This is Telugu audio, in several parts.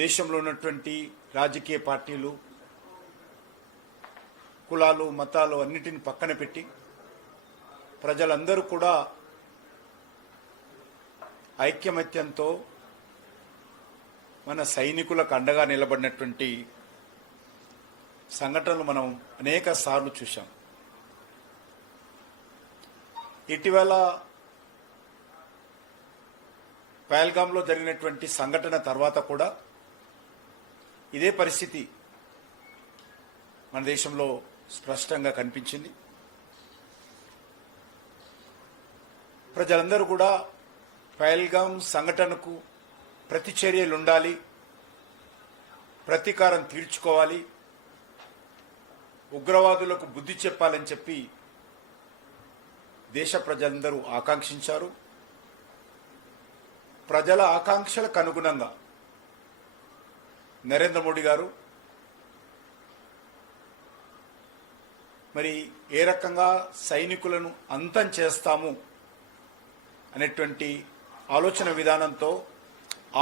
దేశంలో ఉన్నటువంటి రాజకీయ పార్టీలు, కులాలు, మతాలు అన్నిటిని పక్కన పెట్టి ప్రజలందరూ కూడా ఐక్యమత్యంతో మన సైనికులకు అండగా నిలబడినటువంటి సంఘటనలు మనం అనేక సార్లు చూశాం. ఇటీవల పహల్గాంలో జరిగినటువంటి సంఘటన తర్వాత కూడా ఇదే పరిస్థితి మన దేశంలో స్పష్టంగా కనిపించింది. ప్రజలందరూ కూడా పహల్గాం సంఘటనకు ప్రతిచర్యలు ఉండాలి, ప్రతీకారం తీర్చుకోవాలి, ఉగ్రవాదులకు బుద్ధి చెప్పాలని చెప్పి దేశ ప్రజలందరూ ఆకాంక్షించారు. ప్రజల ఆకాంక్షలకు అనుగుణంగా నరేంద్ర మోడీ గారు మరి ఏ రకంగా సైనికులను అంతం చేస్తాము అనేటువంటి ఆలోచన విధానంతో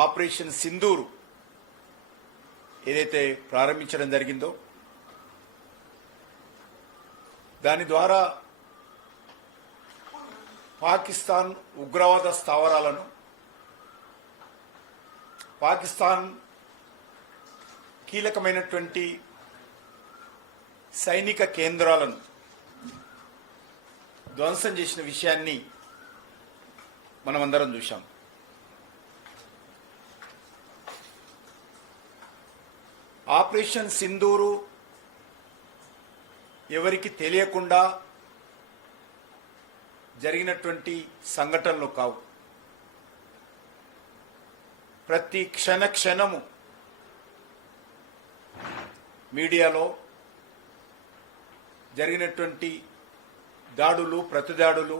ఆపరేషన్ సింధూర్ ఏదైతే ప్రారంభించడం జరిగిందో దాని ద్వారా పాకిస్తాన్ ఉగ్రవాద స్థావరాలను, పాకిస్తాన్ కీలకమైనటువంటి సైనిక కేంద్రాలను ధ్వంసం చేసిన విషయాన్ని మనమందరం చూశాం. ఆపరేషన్ సింధూరు ఎవరికి తెలియకుండా జరిగినటువంటి సంఘటనలు కావు. ప్రతి క్షణము మీడియాలో జరిగినటువంటి దాడులు, ప్రతిదాడులు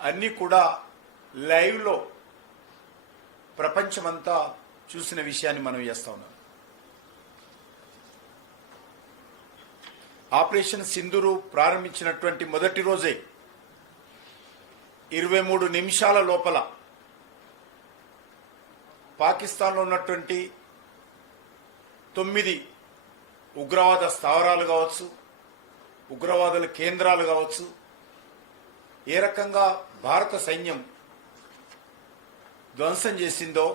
అన్నీ కూడా లైవ్లో ప్రపంచమంతా చూసిన విషయాన్ని మనం చేస్తా ఉన్నాం. ఆపరేషన్ సింధూరు ప్రారంభించినటువంటి మొదటి రోజే 23 నిమిషాల లోపల పాకిస్తాన్లో ఉన్నటువంటి 9 ఉగ్రవాద స్థావరాలు కావచ్చు, ఉగ్రవాదుల కేంద్రాలు కావచ్చు, ఏ రకంగా భారత సైన్యం ధ్వంసం చేసిందో,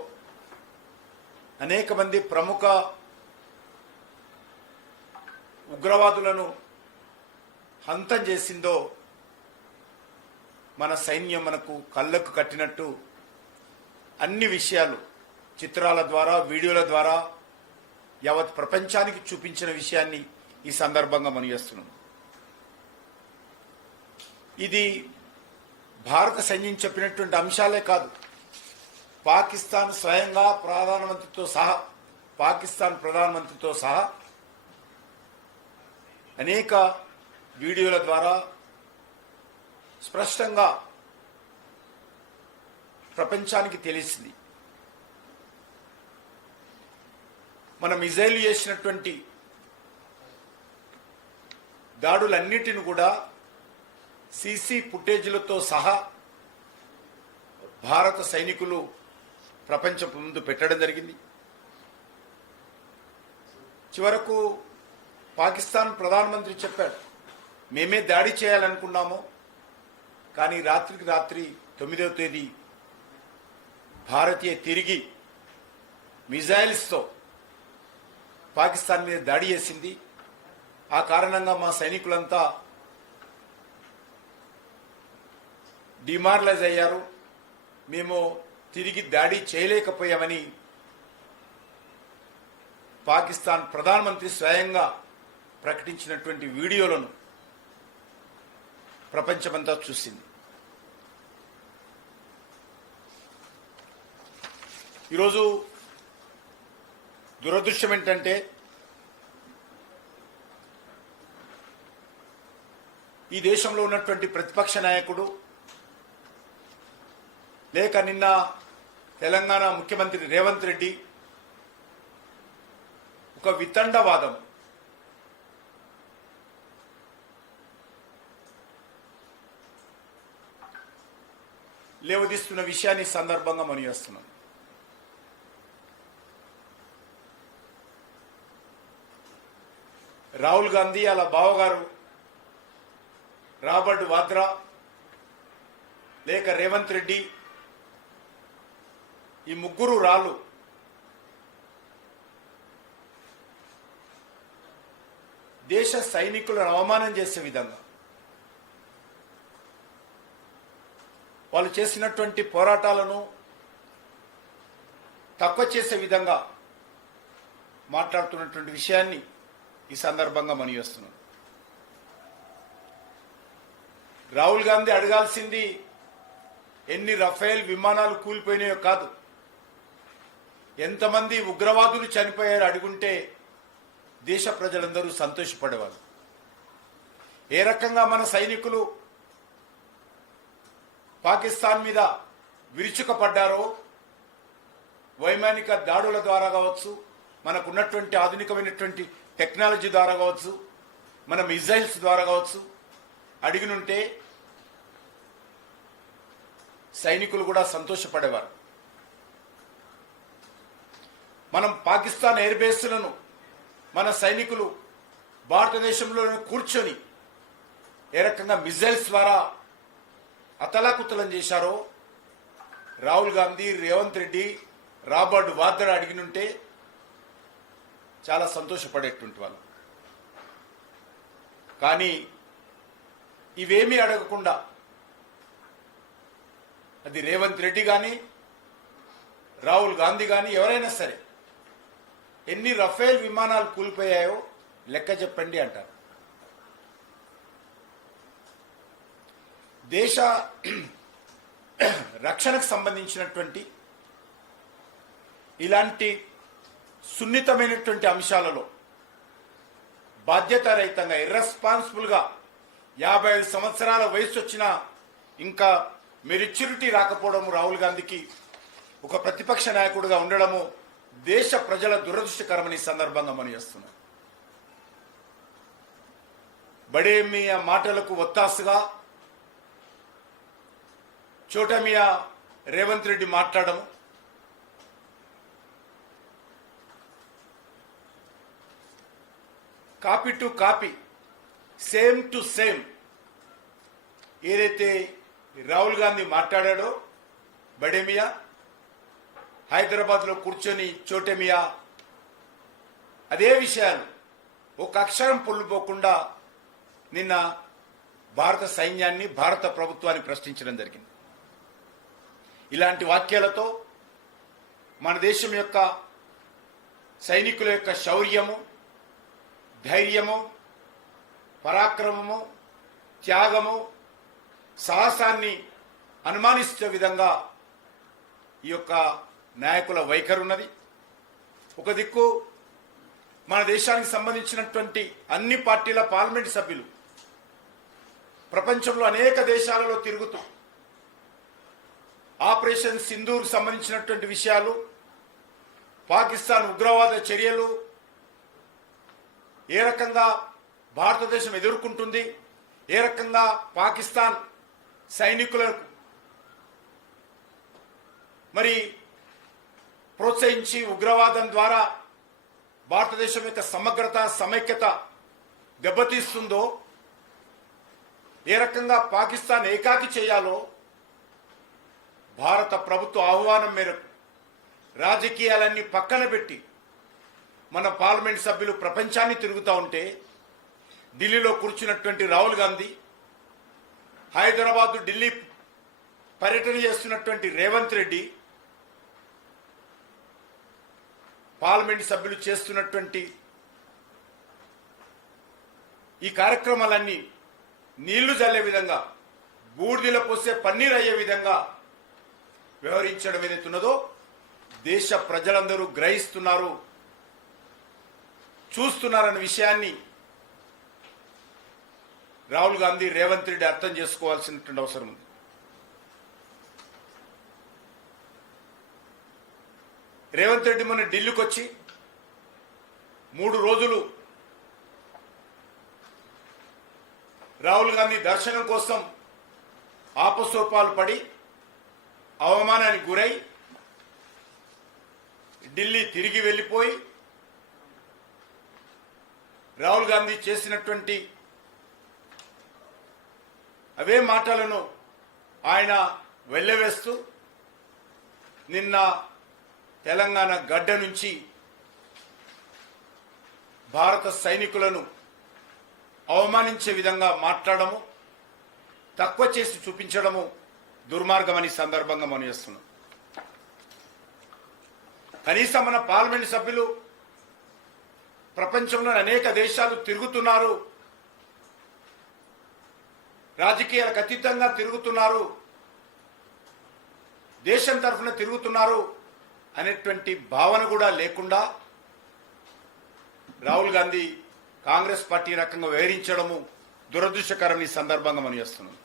అనేక మంది ప్రముఖ ఉగ్రవాదులను హంతం చేసిందో మన సైన్యం మనకు కళ్ళకు కట్టినట్టు అన్ని విషయాలు చిత్రాల ద్వారా, వీడియోల ద్వారా యావత్ ప్రపంచానికి చూపించిన విషయాన్ని ఈ సందర్భంగా మనం చేస్తున్నాం. ఇది భారత సైన్యం చెప్పినటువంటి అంశాలే కాదు, పాకిస్తాన్ స్వయంగా పాకిస్తాన్ ప్రధానమంత్రితో సహా అనేక వీడియోల ద్వారా స్పష్టంగా ప్రపంచానికి తెలిసింది. మనం ఇజ్రాయెల్ చేసినటువంటి దాడులన్నిటిని కూడా సీసీ ఫుటేజీలతో సహా భారత సైనికులు ప్రపంచం ముందు పెట్టడం జరిగింది. చివరకు పాకిస్తాన్ ప్రధానమంత్రి చెప్పాడు, మేమే దాడి చేయాలనుకున్నాము, కానీ రాత్రికి రాత్రి 9వ తేదీ భారతీయ తిరిగి మిజైల్స్తో పాకిస్తాన్ మీద దాడి చేసింది. ఆ కారణంగా మా సైనికులంతా డిమారలైజ్ అయ్యారు, మేము తిరిగి దాడి చేయలేకపోయామని పాకిస్తాన్ ప్రధానమంత్రి స్వయంగా ప్రకటించినటువంటి వీడియోలను ప్రపంచమంతా చూసింది. ఈరోజు దురదృష్టం ఏంటంటే ఈ దేశంలో ఉన్నటువంటి ప్రతిపక్ష నాయకుడు లేక నిన్న తెలంగాణ ముఖ్యమంత్రి రేవంత్ రెడ్డి ఒక వితండవాదం, లేవదీస్తున్న విషయాన్ని సందర్భంగా మనం చేస్తున్నాం. రాహుల్ గాంధీ అలా బావగారు రాబర్ట్ వాద్రా లేక రేవంత్ రెడ్డి ఈ ముగ్గురు రాళ్ళు దేశ సైనికులను అవమానం చేసే విధంగా వాళ్ళు చేసినటువంటి పోరాటాలను తక్కువ చేసే విధంగా మాట్లాడుతున్నటువంటి విషయాన్ని ఈ సందర్భంగా మనవిస్తున్నాం. రాహుల్ గాంధీ అడగాల్సింది ఎన్ని రఫేల్ విమానాలు కూలిపోయినాయో కాదు, ఎంతమంది ఉగ్రవాదులు చనిపోయారో అడుగుంటే దేశ ప్రజలందరూ సంతోషపడేవారు. ఏ రకంగా మన సైనికులు పాకిస్తాన్ మీద విరుచుకపడ్డారో వైమానిక దాడుల ద్వారా కావచ్చు, మనకున్నటువంటి ఆధునికమైనటువంటి టెక్నాలజీ ద్వారా కావచ్చు, మన మిజైల్స్ ద్వారా కావచ్చు అడిగినుంటే సైనికులు కూడా సంతోషపడేవారు. మనం పాకిస్తాన్ ఎయిర్ బేస్లను మన సైనికులు భారతదేశంలోనే కూర్చొని ఏ రకంగా మిజైల్స్ ద్వారా అతలాకుతలం చేశారో రాహుల్ గాంధీ, రేవంత్ రెడ్డి, రాబర్ట్ వాద్రా అడిగినుంటే చాలా సంతోషపడేటువంటి వాళ్ళు. కానీ ఇవేమీ అడగకుండా అది రేవంత్ రెడ్డి కానీ రాహుల్ గాంధీ కానీ ఎవరైనా సరే ఎన్ని రఫేల్ విమానాలు కూలిపోయాయో లెక్క చెప్పండి అంటారు. దేశ రక్షణకు సంబంధించినటువంటి ఇలాంటి సున్నితమైనటువంటి అంశాలలో బాధ్యతారహితంగా ఇర్రెస్పాన్సిబుల్గా 55 సంవత్సరాల వయసు వచ్చినా ఇంకా మెచ్యూరిటీ రాకపోవడము రాహుల్ గాంధీకి ఒక ప్రతిపక్ష నాయకుడిగా ఉండడము దేశ ప్రజల దురదృష్టకరమని సందర్భంగా మనం చేస్తున్నాం. బడే మియా మాటలకు ఒత్తాసుగా చోటా మియా రేవంత్ రెడ్డి మాట్లాడము copy to copy, same to same ఏదైతే రాహుల్ గాంధీ మాట్లాడాడో బడేమియా హైదరాబాద్లో కూర్చొని చోటమియా అదే విషయాలు ఒక అక్షరం పొల్లుపోకుండా నిన్న భారత సైన్యాన్ని, భారత ప్రభుత్వాన్ని ప్రశ్నించడం జరిగింది. ఇలాంటి వాక్యాలతో మన దేశం యొక్క సైనికుల యొక్క శౌర్యము, ధైర్యము, పరాక్రమము, త్యాగము, సాహసాన్ని అనుమానించే విధంగా ఈ యొక్క నాయకుల వైఖరి ఉన్నది. ఒక దిక్కు మన దేశానికి సంబంధించినటువంటి అన్ని పార్టీల పార్లమెంట్ సభ్యులు ప్రపంచంలో అనేక దేశాలలో తిరుగుతూ ఆపరేషన్ సింధూర్ సంబంధించినటువంటి విషయాలు, పాకిస్తాన్ ఉగ్రవాద చర్యలు ఏ రకంగా భారతదేశం ఎదుర్కొంటుంది, ఏ రకంగా పాకిస్తాన్ సైనికులకు మరి ప్రోత్సహించి ఉగ్రవాదం ద్వారా భారతదేశం యొక్క సమగ్రత, సమైక్యత దెబ్బతీస్తుందో, ఏ రకంగా పాకిస్తాన్ ఏకాకి చేయాలో భారత ప్రభుత్వ ఆహ్వానం మేరకు రాజకీయాలన్నీ పక్కన పెట్టి మన పార్లమెంట్ సభ్యులు ప్రపంచాన్ని తిరుగుతూ ఉంటే ఢిల్లీలో కూర్చున్నటువంటి రాహుల్ గాంధీ, హైదరాబాద్ ఢిల్లీ పర్యటన చేస్తున్నటువంటి రేవంత్ రెడ్డి, పార్లమెంట్ సభ్యులు చేస్తున్నటువంటి ఈ కార్యక్రమాలన్నీ నీళ్లు జల్లే విధంగా, బూడిదలో పోసే పన్నీర్ అయ్యే విధంగా వ్యవహరించడం ఏదైతున్నదో దేశ ప్రజలందరూ గ్రహిస్తున్నారు, చూస్తున్నారన్న విషయాన్ని రాహుల్ గాంధీ, రేవంత్ రెడ్డి అర్థం చేసుకోవాల్సినటువంటి అవసరం ఉంది. రేవంత్ రెడ్డి మొన్న ఢిల్లీకి వచ్చి 3 రోజులు రాహుల్ గాంధీ దర్శనం కోసం ఆపసోపాలు పడి అవమానానికి గురై ఢిల్లీ తిరిగి వెళ్ళిపోయి రాహుల్ గాంధీ చేసినటువంటి అవే మాటలను ఆయన వెళ్ళవేస్తూ నిన్న తెలంగాణ గడ్డ నుంచి భారత సైనికులను అవమానించే విధంగా మాట్లాడము, తక్కువ చేసి చూపించడము దుర్మార్గమని సందర్భంగా మనం చేస్తున్నాం. కనీసం మన పార్లమెంట్ సభ్యులు ప్రపంచంలోని అనేక దేశాలు తిరుగుతున్నారు, రాజకీయాలకు అతీతంగా తిరుగుతున్నారు, దేశం తరఫున తిరుగుతున్నారు అనేటువంటి భావన కూడా లేకుండా రాహుల్ గాంధీ కాంగ్రెస్ పార్టీ రకంగా వ్యవహరించడము దురదృష్టకరమని సందర్భంగా మనం చేస్తున్నాం.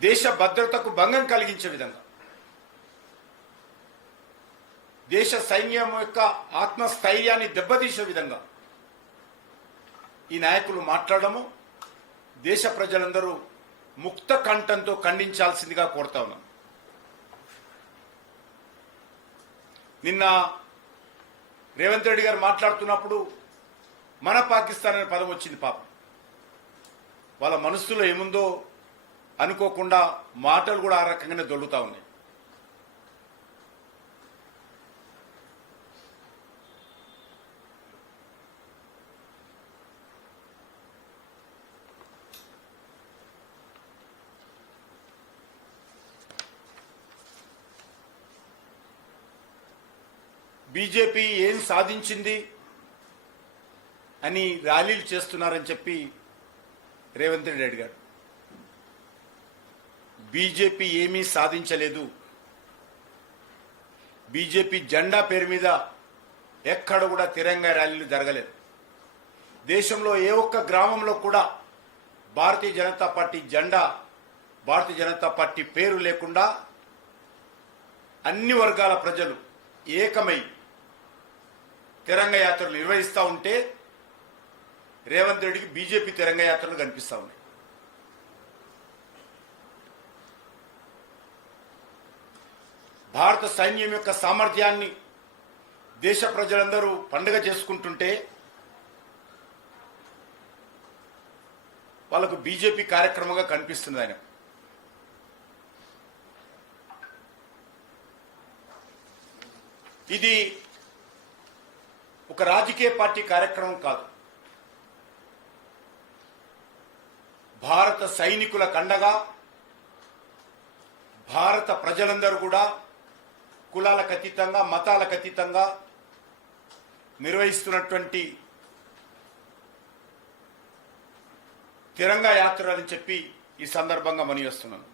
దేశ భద్రతకు భంగం కలిగించే విధంగా, దేశ సైన్యం యొక్క ఆత్మస్థైర్యాన్ని దెబ్బతీసే విధంగా ఈ నాయకులు మాట్లాడము దేశ ప్రజలందరూ ముక్త కంఠంతో ఖండించాల్సిందిగా కోరుతా ఉన్నాం. నిన్న రేవంత్ రెడ్డి గారు మాట్లాడుతున్నప్పుడు మన పాకిస్తాన్ అనే పదం వచ్చింది. పాపం వాళ్ళ మనస్సులో ఏముందో అనుకోకుండా మాటలు కూడా ఆ రకంగానే దొల్లుతా ఉన్నాయి. బీజేపీ ఏం సాధించింది అని ర్యాలీలు చేస్తున్నారని చెప్పి రేవంత్ రెడ్డి అడిగాడు. బీజేపీ ఏమీ సాధించలేదు. బీజేపీ జెండా పేరు మీద ఎక్కడ కూడా తిరంగా ర్యాలీలు జరగలేదు. దేశంలో ఏ ఒక్క గ్రామంలో కూడా భారతీయ జనతా పార్టీ జెండా, భారతీయ జనతా పార్టీ పేరు లేకుండా అన్ని వర్గాల ప్రజలు ఏకమై తిరంగా యాత్రలు నిర్వహిస్తూ ఉంటే రేవంత్ రెడ్డికి బీజేపీ తిరంగా యాత్రలు కనిపిస్తూ ఉన్నాయి. భారత సైన్యం యొక్క సామర్థ్యాన్ని దేశ ప్రజలందరూ పండుగ చేసుకుంటుంటే వాళ్ళకు బీజేపీ కార్యక్రమంగా కనిపిస్తుంది. ఆయన ఇది ఒక రాజకీయ పార్టీ కార్యక్రమం కాదు. భారత సైనికుల కండగా భారత ప్రజలందరూ కూడా కులాలకు అతీతంగా, మతాలకు అతీతంగా నిర్వహిస్తున్నటువంటి తిరంగా యాత్ర అని చెప్పి ఈ సందర్భంగా మనవిస్తున్నాను.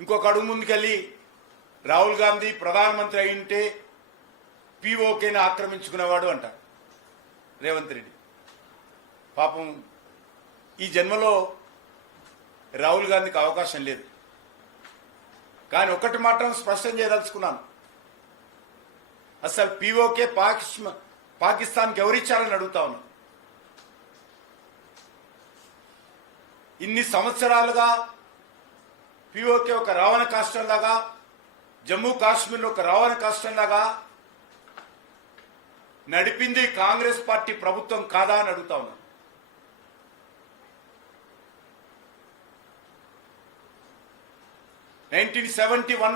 ఇంకొక అడుగు ముందుకెళ్ళి రాహుల్ గాంధీ ప్రధానమంత్రి అయింటే పీఓకేని ఆక్రమించుకునేవాడు అంటారు రేవంత్ రెడ్డి. పాపం ఈ జన్మలో రాహుల్ గాంధీకి అవకాశం లేదు. కానీ ఒకటి మాత్రం స్పష్టం చేయదలుచుకున్నాను, అసలు పీఓకే పాకిస్తాన్కి ఎవరిచ్చారని అడుగుతా ఉన్నాను. ఇన్ని సంవత్సరాలుగా పీఓకే ఒక రావణ కాష్టంలాగా, జమ్మూ కాశ్మీర్లో ఒక రావణ కాష్టంలాగా నడిపింది కాంగ్రెస్ పార్టీ ప్రభుత్వం కాదా అని అడుగుతా ఉన్నాను.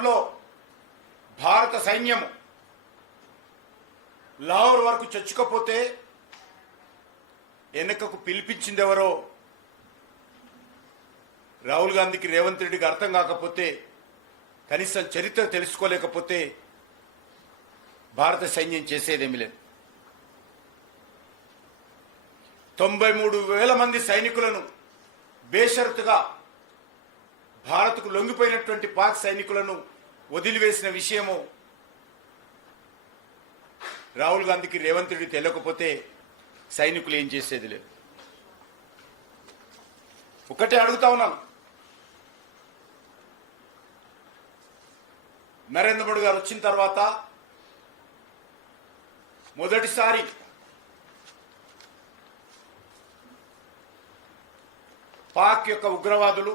లో భారత సైన్యం లాహోర్ వరకు చొచ్చుకపోతే ఎన్నికకు పిలిపించింది ఎవరో రాహుల్ గాంధీకి, రేవంత్ రెడ్డికి అర్థం కాకపోతే, కనీసం చరిత్ర తెలుసుకోలేకపోతే భారత సైన్యం చేసేదేమీ లేదు. 93,000 మంది సైనికులను బేషరతుగా భారత్కు లొంగిపోయినటువంటి పాక్ సైనికులను వదిలివేసిన విషయము రాహుల్ గాంధీకి, రేవంత్ రెడ్డి తెలియకపోతే సైనికులు ఏం చేసేది లేదు. ఒకటే అడుగుతా ఉన్నాను, నరేంద్ర మోడీ గారు వచ్చిన తర్వాత మొదటిసారి పాక్ యొక్క ఉగ్రవాదులు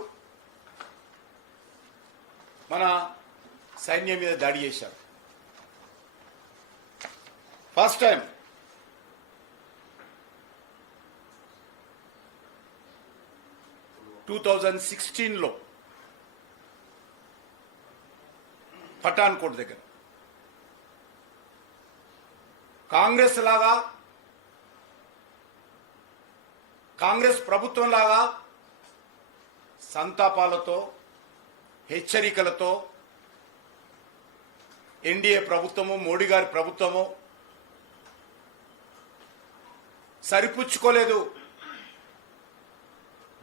మన సైన్యం మీద దాడి చేశారు. ఫస్ట్ టైం టూ 2016లో పఠాన్కోట్ దగ్గర కాంగ్రెస్ లాగా, కాంగ్రెస్ ప్రభుత్వం లాగా సంతాపాలతో, హెచ్చరికలతో ఎన్డీఏ ప్రభుత్వము, మోడీ గారి ప్రభుత్వము సరిపుచ్చుకోలేదు.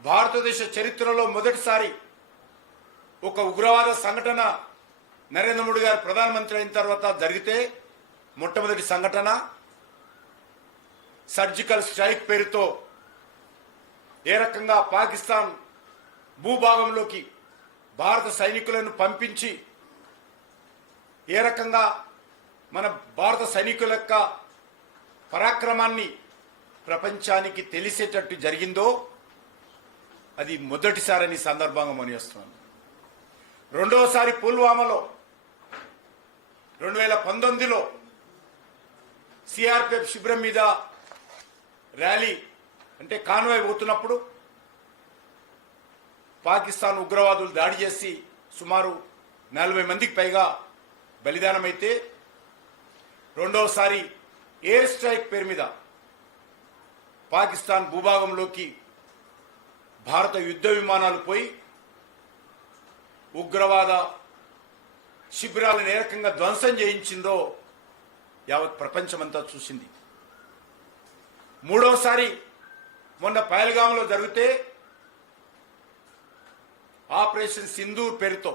భారతదేశ చరిత్రలో మొదటిసారి ఒక ఉగ్రవాద సంఘటన నరేంద్ర మోడీ గారు ప్రధానమంత్రి అయిన తర్వాత జరిగితే మొట్టమొదటి సంఘటన సర్జికల్ స్ట్రైక్ పేరుతో ఏ రకంగా పాకిస్తాన్ భూభాగంలోకి భారత సైనికులను పంపించి ఏ రకంగా మన భారత సైనికుల యొక్క పరాక్రమాన్ని ప్రపంచానికి తెలిసేటట్టు జరిగిందో అది మొదటిసారని సందర్భంగా మనిస్తున్నాను. రెండవసారి పుల్వామాలో 2019లో సిఆర్పిఎఫ్ శిబిరం మీద ర్యాలీ అంటే కాన్వాయ్ పోతున్నప్పుడు పాకిస్తాన్ ఉగ్రవాదులు దాడి చేసి సుమారు 40 మందికి పైగా బలిదానమైతే, రెండవసారి ఎయిర్ స్ట్రైక్ పేరు మీద పాకిస్తాన్ భూభాగంలోకి భారత యుద్ధ విమానాలు పోయి ఉగ్రవాద శిబిరాలను ఏ రకంగా ధ్వంసం చేయించిందో యావత్ ప్రపంచమంతా చూసింది. మూడవసారి మొన్న పహల్గాంలో జరిగితే ఆపరేషన్ సింధూర్ పేరుతో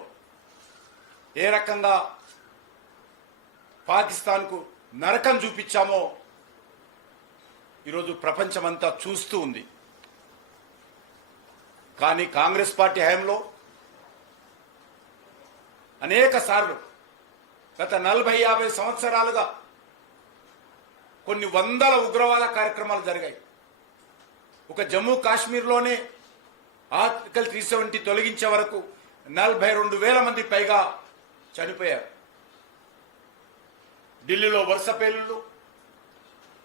ఏ రకంగా పాకిస్తాన్కు నరకం చూపించామో ఈరోజు ప్రపంచమంతా చూస్తూ ఉంది. కానీ కాంగ్రెస్ పార్టీ హయాంలో అనేక సార్లు గత 40-50 సంవత్సరాలుగా కొన్ని వందల ఉగ్రవాద కార్యక్రమాలు జరిగాయి. ఒక జమ్మూ కాశ్మీర్లోనే ఆర్టికల్ 370 తొలగించే వరకు 42,000 మంది పైగా చనిపోయారు. ఢిల్లీలో వరుస పేలుళ్లు,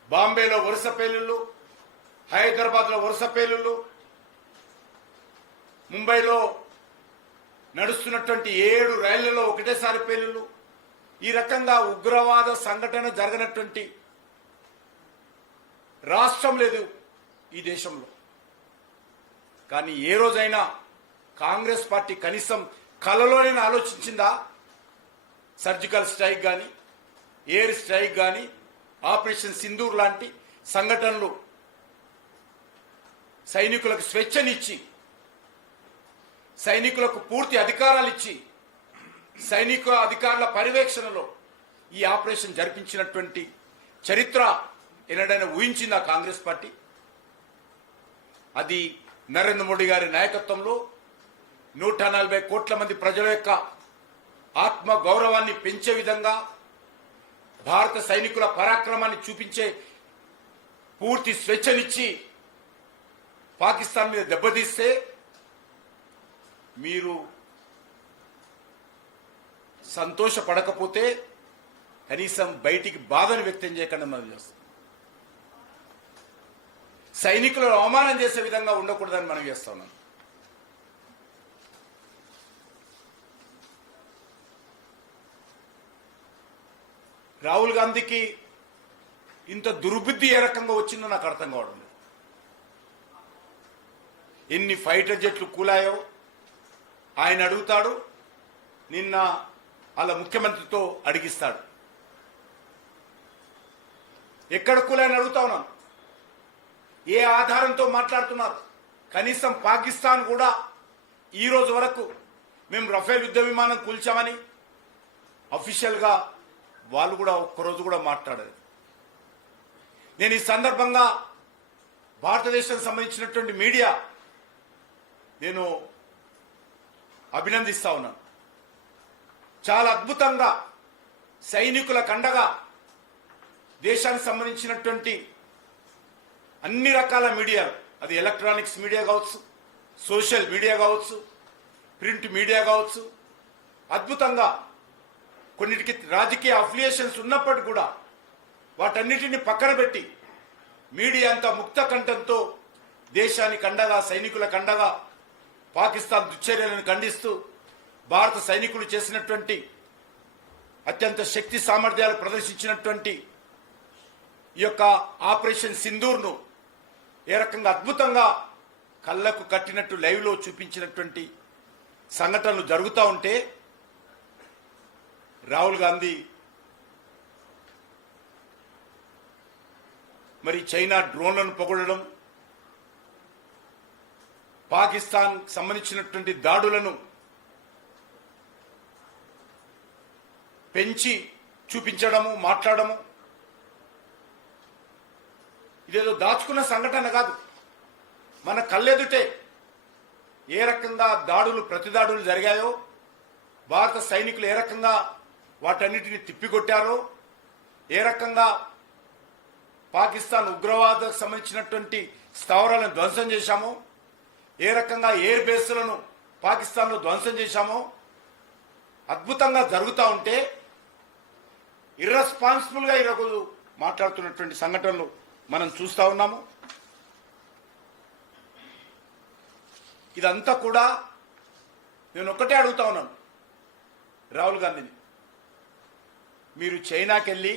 బాంబేలో వరుస పేలుళ్లు, హైదరాబాద్లో వరుస పేలుళ్లు, ముంబైలో నడుస్తున్నటువంటి 7 రైళ్లలో ఒకటేసారి పేలుళ్లు. ఈ రకంగా ఉగ్రవాద సంఘటన జరగనటువంటి రాష్ట్రం లేదు ఈ దేశంలో. కానీ ఏ రోజైనా కాంగ్రెస్ పార్టీ కనీసం కలలోనే ఆలోచించిందా? సర్జికల్ స్ట్రైక్ కానీ, ఎయిర్ స్ట్రైక్ కానీ, ఆపరేషన్ సింధూర్ లాంటి సంఘటనలు సైనికులకు స్వేచ్ఛనిచ్చి, సైనికులకు పూర్తి అధికారాలు ఇచ్చి, సైనిక అధికారుల పర్యవేక్షణలో ఈ ఆపరేషన్ జరిపించినటువంటి చరిత్ర ఎన్నడైనా ఊహించిందా కాంగ్రెస్ పార్టీ? అది నరేంద్ర మోడీ గారి నాయకత్వంలో 140 కోట్ల మంది ప్రజల యొక్క ఆత్మ గౌరవాన్ని పెంచే విధంగా, భారత సైనికుల పరాక్రమాన్ని చూపించే పూర్తి స్వేచ్ఛనిచ్చి పాకిస్తాన్ మీద దెబ్బతీస్తే మీరు సంతోషపడకపోతే కనీసం బయటికి బాధను వ్యక్తం చేయకుండా మనం చేస్తాం. సైనికులను అవమానం చేసే విధంగా ఉండకూడదని మనం చేస్తా ఉన్నాం. రాహుల్ గాంధీకి ఇంత దుర్బుద్ధి ఏ రకంగా వచ్చిందో నాకు అర్థం కావడం లేదు. ఎన్ని ఫైటర్ జెట్లు కూలాయో ఆయన అడుగుతాడు, నిన్న అలా ముఖ్యమంత్రితో అడిగిస్తాడు. ఎక్కడ కూలాయని అడుగుతా ఉన్నాను. ఏ ఆధారంతో మాట్లాడుతున్నారు? కనీసం పాకిస్తాన్ కూడా ఈ రోజు వరకు మేము రఫేల్ యుద్ధ విమానం కూల్చామని అఫీషియల్గా వాళ్ళు కూడా ఒక్కరోజు కూడా మాట్లాడారు. నేను ఈ సందర్భంగా భారతదేశానికి సంబంధించినటువంటి మీడియా నేను అభినందిస్తా ఉన్నాను. చాలా అద్భుతంగా సైనికుల కండగా దేశానికి సంబంధించినటువంటి అన్ని రకాల మీడియాలు, అది ఎలక్ట్రానిక్స్ మీడియా కావచ్చు, సోషల్ మీడియా కావచ్చు, ప్రింట్ మీడియా కావచ్చు, అద్భుతంగా కొన్నిటికి రాజకీయ అఫిలియేషన్స్ ఉన్నప్పటికీ కూడా వాటన్నిటిని పక్కన పెట్టి మీడియా అంతా ముక్త కంఠంతో దేశానికి అండగా, సైనికులకు అండగా పాకిస్తాన్ దుశ్చర్యలను ఖండిస్తూ భారత సైనికులు చేసినటువంటి అత్యంత శక్తి సామర్థ్యాలు ప్రదర్శించినటువంటి ఈ యొక్క ఆపరేషన్ సింధూర్ను ఏ రకంగా అద్భుతంగా కళ్ళకు కట్టినట్టు లైవ్లో చూపించినటువంటి సంఘటనలు జరుగుతూ ఉంటే రాహుల్ గాంధీ మరి చైనా డ్రోన్లను పొగడడం, పాకిస్తాన్ సంబంధించినటువంటి దాడులను పెంచి చూపించడము, మాట్లాడము ఇదేదో దాచుకున్న సంఘటన కాదు. మన కళ్ళెదుటే ఏ రకంగా దాడులు, ప్రతిదాడులు జరిగాయో, భారత సైనికులు ఏ రకంగా వాటన్నిటిని తిప్పికొట్టారో, ఏ రకంగా పాకిస్తాన్ ఉగ్రవాదకు సంబంధించినటువంటి స్థావరాలను ధ్వంసం చేశామో, ఏ రకంగా ఎయిర్ బేస్లను పాకిస్తాన్లో ధ్వంసం చేశామో అద్భుతంగా జరుగుతూ ఉంటే ఇర్రెస్పాన్సిబుల్గా ఈరోజు మాట్లాడుతున్నటువంటి సంఘటనలు మనం చూస్తూ ఉన్నాము. ఇదంతా కూడా నేను ఒక్కటే అడుగుతా ఉన్నాను రాహుల్ గాంధీని, మీరు చైనాకి వెళ్ళి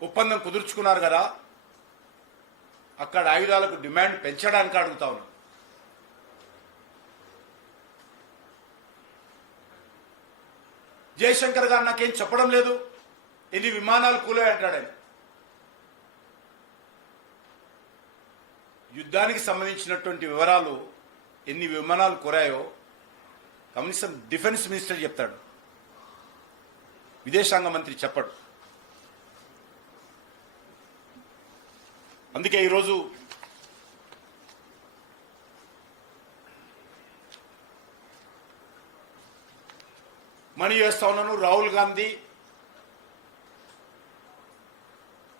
ఒప్పందం కుదుర్చుకున్నారు కదా, అక్కడ ఆయుధాలకు డిమాండ్ పెంచడానికి అడుగుతా ఉన్నాను. జయశంకర్ గారు నాకేం చెప్పడం లేదు, ఎన్ని విమానాలు కూలే అంటాడు ఆయన. యుద్ధానికి సంబంధించినటువంటి వివరాలు ఎన్ని విమానాలు కోరాయో కనీసం డిఫెన్స్ మినిస్టర్ చెప్తాడు, విదేశాంగ మంత్రి చెప్పడు. అందుకే ఈరోజు మనీ చేస్తా ఉన్నాను, రాహుల్ గాంధీ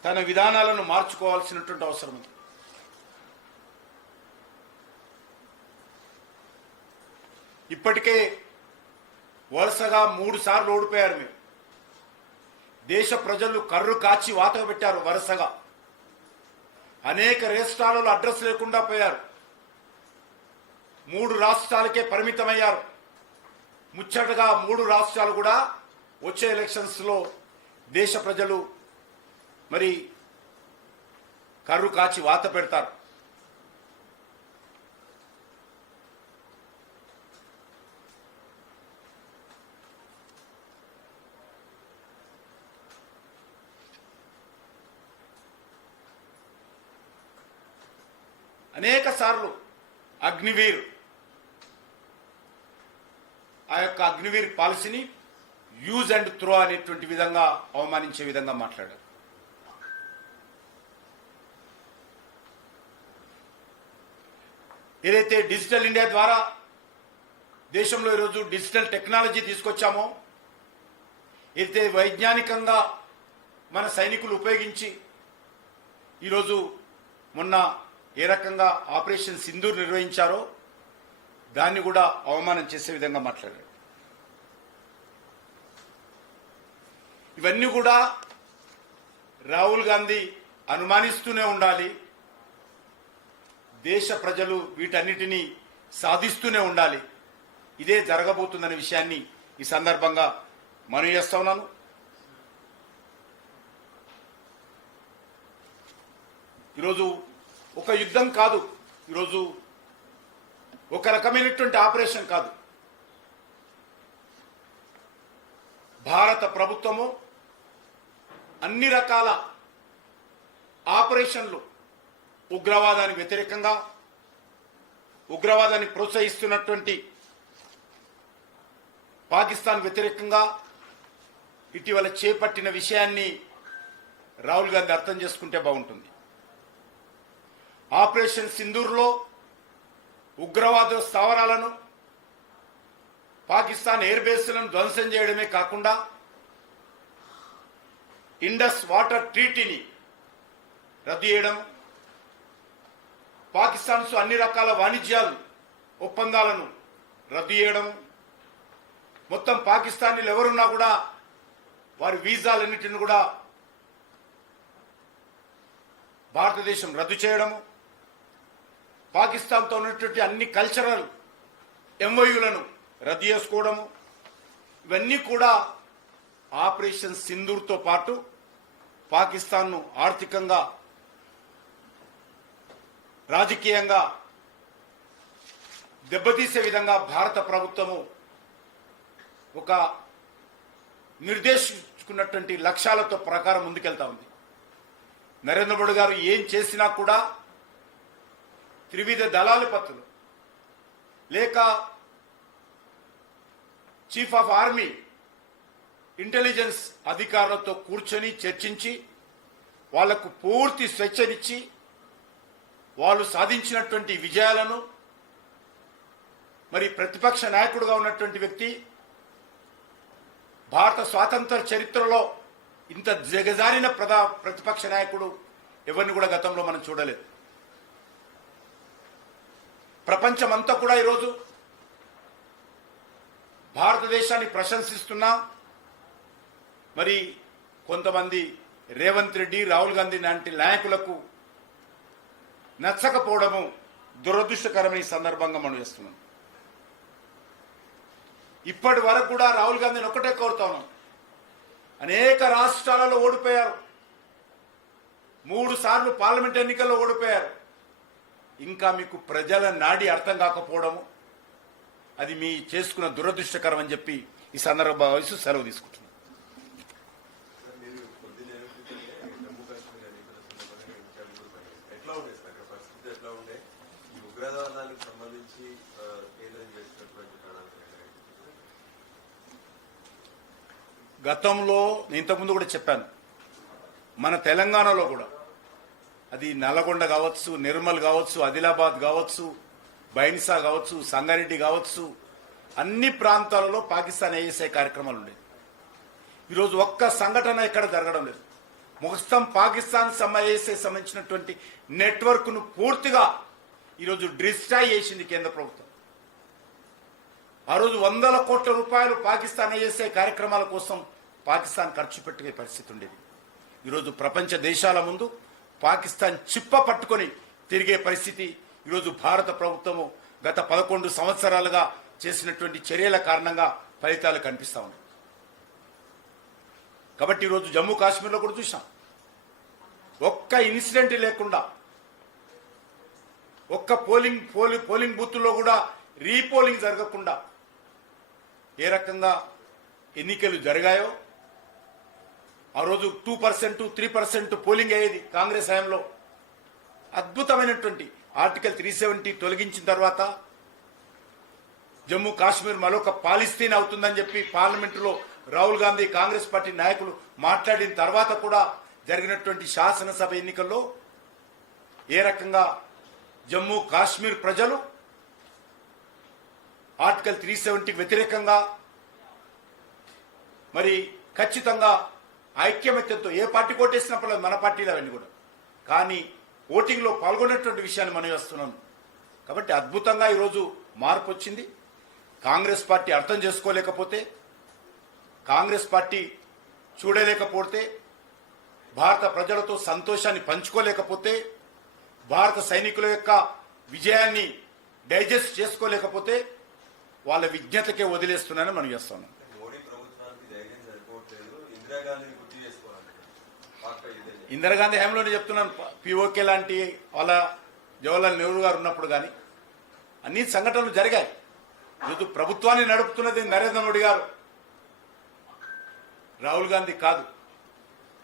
తన విధానాలను మార్చుకోవాల్సినటువంటి అవసరం ఉంది. ఇప్పటికే వరుసగా 3 సార్లు ఓడిపోయారు. మీరు దేశ ప్రజలు కర్రు కాచి వాత పెట్టారు. వరుసగా అనేక రాష్ట్రాలలో అడ్రస్ లేకుండా పోయారు. 3 రాష్ట్రాలకే పరిమితమయ్యారు. ముచ్చటగా 3 రాష్ట్రాలు కూడా వచ్చే ఎలక్షన్స్ లో దేశ ప్రజలు మరి కర్రు కాచి వాత పెడతారు. అనేక సార్లు అగ్నివీర్, ఆ యొక్క అగ్నివీర్ పాలసీని యూజ్ అండ్ త్రో అనేటువంటి విధంగా అవమానించే విధంగా మాట్లాడారు. ఏదైతే డిజిటల్ ఇండియా ద్వారా దేశంలో ఈరోజు డిజిటల్ టెక్నాలజీ తీసుకొచ్చామో, ఏదైతే వైజ్ఞానికంగా మన సైనికులు ఉపయోగించి ఈరోజు మొన్న ఏ రకంగా ఆపరేషన్ సింధూర్ నిర్వహించారో దాన్ని కూడా అవమానం చేసే విధంగా మాట్లాడారు. ఇవన్నీ కూడా రాహుల్ గాంధీ అనుమానిస్తూనే ఉండాలి. దేశ ప్రజలు వీటన్నిటినీ సాధిస్తూనే ఉండాలి. ఇదే జరగబోతుందనే విషయాన్ని ఈ సందర్భంగా మనవి చేస్తా ఉన్నాను. ఈరోజు ఒక యుద్ధం కాదు, ఈరోజు ఒక రకమైనటువంటి ఆపరేషన్ కాదు. భారత ప్రభుత్వము అన్ని రకాల ఆపరేషన్లు ఉగ్రవాదానికి వ్యతిరేకంగా, ఉగ్రవాదాన్ని ప్రోత్సహిస్తున్నటువంటి పాకిస్తాన్ వ్యతిరేకంగా ఇటీవల చేపట్టిన విషయాన్ని రాహుల్ గాంధీ అర్థం చేసుకుంటే బాగుంటుంది. ఆపరేషన్ సింధూర్లో ఉగ్రవాద స్థావరాలను, పాకిస్తాన్ ఎయిర్ బేస్లను ధ్వంసం చేయడమే కాకుండా ఇండస్ వాటర్ ట్రీటీని రద్దు చేయడం, పాకిస్తాన్తో అన్ని రకాల వాణిజ్యాలు ఒప్పందాలను రద్దు చేయడం, మొత్తం పాకిస్తానీలు ఎవరున్నా కూడా వారి వీసాలన్నిటిని కూడా భారతదేశం రద్దు చేయడము, పాకిస్తాన్తో ఉన్నటువంటి అన్ని కల్చరల్ ఎంఓయూలను రద్దు చేసుకోవడము, ఇవన్నీ కూడా ఆపరేషన్ సింధూర్తో పాటు పాకిస్తాన్ను ఆర్థికంగా, రాజకీయంగా దెబ్బతీసే విధంగా భారత ప్రభుత్వము ఒక నిర్దేశించుకున్నటువంటి లక్ష్యాలతో ప్రకారం ముందుకెళ్తా ఉంది. నరేంద్ర మోడీ గారు ఏం చేసినా కూడా త్రివిధ దళాధిపతులు లేక చీఫ్ ఆఫ్ ఆర్మీ, ఇంటెలిజెన్స్ అధికారులతో కూర్చొని చర్చించి వాళ్లకు పూర్తి స్వేచ్ఛనిచ్చి వాళ్ళు సాధించినటువంటి విజయాలను, మరి ప్రతిపక్ష నాయకుడుగా ఉన్నటువంటి వ్యక్తి భారత స్వాతంత్ర చరిత్రలో ఇంత దిగజారిన ప్రతిపక్ష నాయకుడు ఎవరిని కూడా గతంలో మనం చూడలేదు. ప్రపంచమంతా కూడా ఈరోజు భారతదేశాన్ని ప్రశంసిస్తున్నా, మరి కొంతమంది రేవంత్ రెడ్డి, రాహుల్ గాంధీ లాంటి నాయకులకు నచ్చకపోవడము దురదృష్టకరమైన సందర్భంగా మనం చేస్తున్నాం. ఇప్పటి వరకు కూడా రాహుల్ గాంధీని ఒక్కటే కోరుతా ఉన్నాం, అనేక రాష్ట్రాలలో ఓడిపోయారు, 3 సార్లు పార్లమెంట్ ఎన్నికల్లో ఓడిపోయారు. ఇంకా మీకు ప్రజల నాడి అర్థం కాకపోవడము అది మీ చేసుకున్న దురదృష్టకరం అని చెప్పి ఈ సందర్భంగా వయసు సెలవు తీసుకుంటున్నాను. గతంలో నేను ఇంతకుముందు కూడా చెప్పాను, మన తెలంగాణలో కూడా అది నల్లగొండ కావచ్చు, నిర్మల్ కావచ్చు, ఆదిలాబాద్ కావచ్చు, బైన్సా కావచ్చు, సంగారెడ్డి కావచ్చు, అన్ని ప్రాంతాలలో పాకిస్తాన్ ఐఎస్ఐ కార్యక్రమాలు ఉండేవి. ఈరోజు ఒక్క సంఘటన ఎక్కడ జరగడం లేదు. మొత్తం పాకిస్తాన్ ఐఎస్ఐ సంబంధించినటువంటి నెట్వర్క్ను పూర్తిగా ఈరోజు డిస్ట్రాయ్ చేసింది కేంద్ర ప్రభుత్వం. ఆ రోజు 100ల కోట్ల రూపాయలు పాకిస్తాన్ ఐఎస్ఐ కార్యక్రమాల కోసం పాకిస్తాన్ ఖర్చు పెట్టే పరిస్థితి ఉండేది. ఈరోజు ప్రపంచ దేశాల ముందు పాకిస్తాన్ చిప్ప పట్టుకొని తిరిగే పరిస్థితి ఈరోజు భారత ప్రభుత్వము గత 11 సంవత్సరాలుగా చేసినటువంటి చర్యల కారణంగా ఫలితాలు కనిపిస్తా ఉన్నాయి. కాబట్టి ఈరోజు జమ్మూ కాశ్మీర్లో కూడా చూసాం, ఒక్క ఇన్సిడెంట్ లేకుండా, ఒక్క పోలింగ్ బూత్లో కూడా రీపోలింగ్ జరగకుండా ఏ రకంగా ఎన్నికలు జరిగాయో, ఆ రోజు 2%, 3% పోలింగ్ అయ్యేది కాంగ్రెస్ హయాంలో. అద్భుతమైనటువంటి ఆర్టికల్ 370 తొలగించిన తర్వాత జమ్మూ కాశ్మీర్ మరొక పాలిస్తీన్ అవుతుందని చెప్పి పార్లమెంటులో రాహుల్ గాంధీ, కాంగ్రెస్ పార్టీ నాయకులు మాట్లాడిన తర్వాత కూడా జరిగినటువంటి శాసనసభ ఎన్నికల్లో ఏ రకంగా జమ్మూ కాశ్మీర్ ప్రజలు ఆర్టికల్ 370 వ్యతిరేకంగా మరి ఖచ్చితంగా ఐక్యమత్యంతో ఏ పార్టీ కోటేసినప్పుడు మన పార్టీలు అవన్నీ కూడా, కానీ ఓటింగ్లో పాల్గొన్నటువంటి విషయాన్ని మనం వేస్తున్నాం. కాబట్టి అద్భుతంగా ఈరోజు మార్పు వచ్చింది. కాంగ్రెస్ పార్టీ అర్థం చేసుకోలేకపోతే, కాంగ్రెస్ పార్టీ చూడలేకపోతే, భారత ప్రజలతో సంతోషాన్ని పంచుకోలేకపోతే, భారత సైనికుల యొక్క విజయాన్ని డైజెస్ట్ చేసుకోలేకపోతే వాళ్ళ విజ్ఞతకే వదిలేస్తున్నానని మనం చేస్తున్నాం. ఇందిరాగాంధీ హయాంలోనే చెప్తున్నాను, పిఓకే లాంటి వాళ్ళ జవహర్లాల్ నెహ్రూ గారు ఉన్నప్పుడు కానీ అన్ని సంఘటనలు జరిగాయి. ఈరోజు ప్రభుత్వాన్ని నడుపుతున్నది నరేంద్ర మోడీ గారు, రాహుల్ గాంధీ కాదు.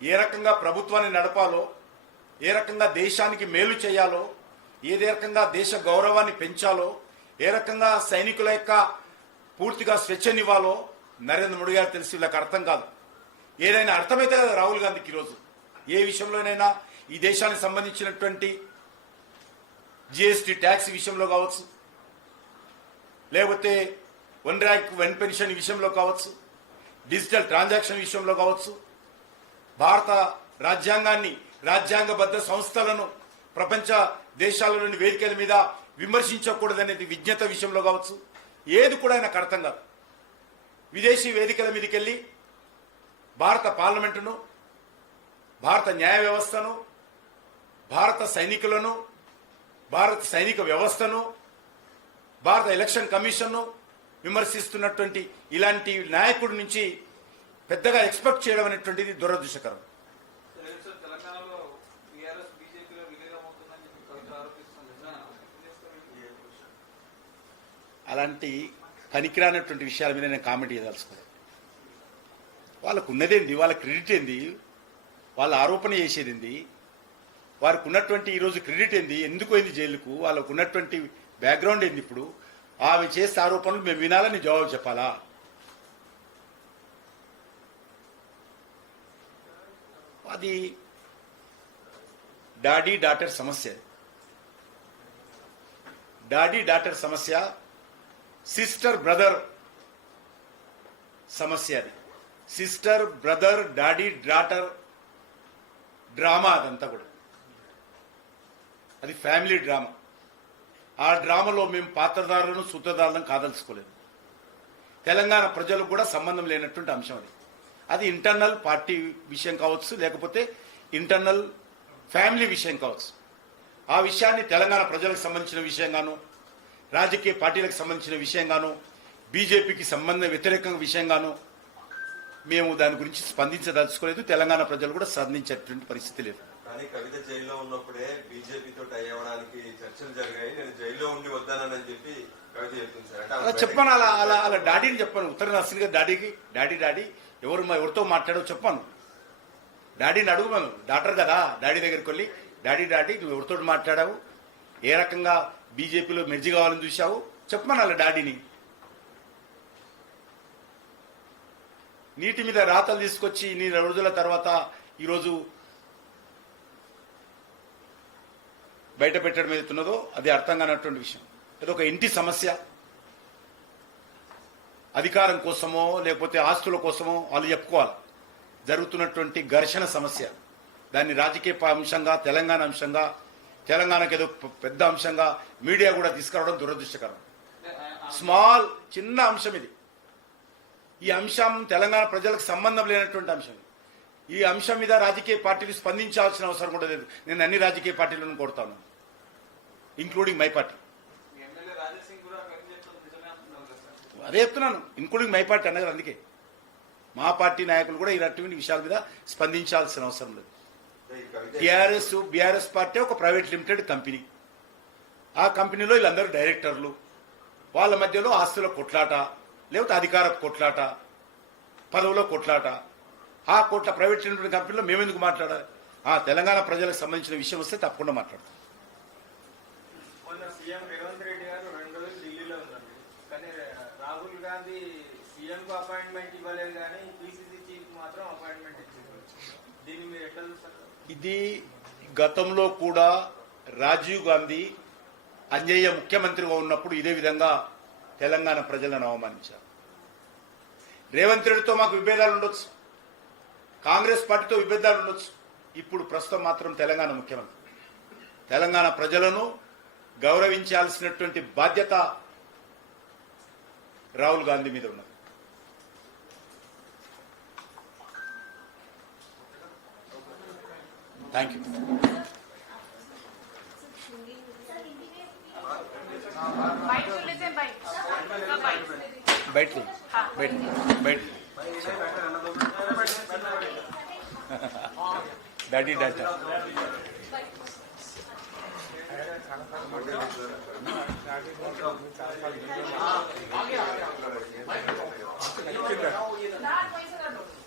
ఏ రకంగా ప్రభుత్వాన్ని నడపాలో, ఏ రకంగా దేశానికి మేలు చేయాలో, ఏ రకంగా దేశ గౌరవాన్ని పెంచాలో, ఏ రకంగా సైనికుల యొక్క పూర్తిగా స్వేచ్ఛనివ్వాలో నరేంద్ర మోడీ గారు తెలిసి వీళ్ళకి అర్థం కాదు. ఏదైనా అర్థమైతే కదా రాహుల్ గాంధీకి ఈరోజు ఏ విషయంలోనైనా ఈ దేశానికి సంబంధించినటువంటి జిఎస్టీ ట్యాక్స్ విషయంలో కావచ్చు, లేకపోతే 1 ర్యాంక్ 1 పెన్షన్ విషయంలో కావచ్చు, డిజిటల్ ట్రాన్సాక్షన్ విషయంలో కావచ్చు, భారత రాజ్యాంగాన్ని, రాజ్యాంగబద్ధ సంస్థలను ప్రపంచ దేశాలలోని వేదికల మీద విమర్శించకూడదనేది విజ్ఞత విషయంలో కావచ్చు, ఏది కూడా ఆయనకు అర్థం కాదు. విదేశీ వేదికల మీదకి వెళ్ళి భారత పార్లమెంటును, భారత న్యాయ వ్యవస్థను, భారత సైనికులను, భారత సైనిక వ్యవస్థను, భారత ఎలక్షన్ కమిషన్ను విమర్శిస్తున్నటువంటి ఇలాంటి నాయకుడి నుంచి పెద్దగా ఎక్స్పెక్ట్ చేయడం అనేటువంటిది దురదృష్టకరం. అలాంటి పనికిరానటువంటి విషయాల మీద నేను కామెంట్ చేయదలుచుకోలేదు. వాళ్ళకు ఉన్నదేంది, వాళ్ళ క్రెడిట్ ఏంది, వాళ్ళ ఆరోపణ చేసేది ఏంది, వారికి ఉన్నటువంటి ఈరోజు క్రెడిట్ ఏంది, ఎందుకు అయింది జైలుకు, వాళ్ళకు ఉన్నటువంటి బ్యాక్గ్రౌండ్ ఏంది. ఇప్పుడు ఆమె చేసే ఆరోపణలు మేము వినాలని జవాబు చెప్పాలా? అది డాడీ డాటర్ సమస్య. డాడీ డాటర్ సమస్య, సిస్టర్ బ్రదర్ సమస్య. అది sister brother daddy daughter drama. అదంతా కూడా అది ఫ్యామిలీ డ్రామా. ఆ డ్రామాలో మేము పాత్రధారులను సూత్రధారులను కాదలుచుకోలేదు. తెలంగాణ ప్రజలకు కూడా సంబంధం లేనటువంటి అంశం అది. అది ఇంటర్నల్ పార్టీ విషయం కావచ్చు, లేకపోతే ఇంటర్నల్ ఫ్యామిలీ విషయం కావచ్చు. ఆ విషయాన్ని తెలంగాణ ప్రజలకు సంబంధించిన విషయంగాను, రాజకీయ పార్టీలకు సంబంధించిన విషయంగాను, బీజేపీకి వ్యతిరేక విషయంగాను మేము దాని గురించి స్పందించదలుచుకోలేదు. తెలంగాణ ప్రజలు కూడా స్పందించేటువంటి పరిస్థితి లేదు. కానీ కవిత జైల్లో ఉన్నప్పుడే బీజేపీతో టై అవ్వడానికి చర్చలు జరిగాయి. నేను జైల్లో ఉండి వద్దానని చెప్పి కవిత చెప్తుంది సార్. అలా చెప్పాను. అలా డాడీని చెప్పాను. ఉత్తర నర్సింగ్ గారు డాడీకి డాడీ ఎవరితో మాట్లాడో చెప్పాను. డాడీని అడుగుమాను. డాక్టర్ కదా, డాడీ దగ్గరికి వెళ్ళి డాడీ నువ్వు ఎవరితో మాట్లాడావు, ఏ రకంగా బీజేపీలో మెర్జి కావాలని చూశావు చెప్పమని అలా డాడీని. నీటి మీద రాతలు తీసుకొచ్చి ఇన్ని రోజుల తర్వాత ఈరోజు బయట పెట్టడం ఏదైతున్నదో అది అర్థం కానటువంటి విషయం. అదొక ఇంటి సమస్య. అధికారం కోసమో లేకపోతే ఆస్తుల కోసమో వాళ్ళు చెప్పుకోవాలి. జరుగుతున్నటువంటి ఘర్షణ సమస్య, దాన్ని రాజకీయ అంశంగా, తెలంగాణ అంశంగా, తెలంగాణకు ఏదో పెద్ద అంశంగా మీడియా కూడా తీసుకురావడం దురదృష్టకరం. చిన్న అంశం ఇది. ఈ అంశం తెలంగాణ ప్రజలకు సంబంధం లేనటువంటి అంశం. ఈ అంశం మీద రాజకీయ పార్టీలు స్పందించాల్సిన అవసరం కూడా లేదు. నేను అన్ని రాజకీయ పార్టీలను కోరుతాను, ఇంక్లూడింగ్ మై పార్టీ. అదే చెప్తున్నాను, ఇంక్లూడింగ్ మై పార్టీ అన్నది. అందుకే మా పార్టీ నాయకులు కూడా ఇలాంటి విషయాల మీద స్పందించాల్సిన అవసరం లేదు. బీఆర్ఎస్ పార్టీ ఒక ప్రైవేట్ లిమిటెడ్ కంపెనీ. ఆ కంపెనీలో వీళ్ళందరూ డైరెక్టర్లు. వాళ్ళ మధ్యలో ఆస్తుల కొట్లాట, లేకపోతే అధికార కొట్లాట, పదవులో కొట్లాట. ఆ ప్రైవేట్ లిమిటెడ్ కంపెనీలో మేమెందుకు మాట్లాడాలి? తెలంగాణ ప్రజలకు సంబంధించిన విషయం వస్తే తప్పకుండా మాట్లాడతాం. సీఎం రేవంత్ రెడ్డి గారు 2 రోజులు ఢిల్లీలో ఉన్నారు. కానీ రాహుల్ గాంధీ సీఎం కు అపాయింట్మెంట్ ఇవ్వలేదు, కానీ పిసిసి చీఫ్ మాత్రం అపాయింట్మెంట్ ఇచ్చింది. దీన్ని మీరు ఎట్లా చూస్తారు? ఇది గతంలో కూడా రాజీవ్ గాంధీ అంజయ్య ముఖ్యమంత్రిగా ఉన్నప్పుడు ఇదే విధంగా తెలంగాణ ప్రజలను అవమానించారు. రేవంత్ రెడ్డితో మాకు విభేదాలు ఉండొచ్చు, కాంగ్రెస్ పార్టీతో విభేదాలు ఉండొచ్చు. ఇప్పుడు ప్రస్తుతం మాత్రం తెలంగాణ ముఖ్యమంత్రి. తెలంగాణ ప్రజలను గౌరవించాల్సినటువంటి బాధ్యత రాహుల్ గాంధీ మీద ఉన్నది. Thank you. बैठ डैडी डाटा ఆ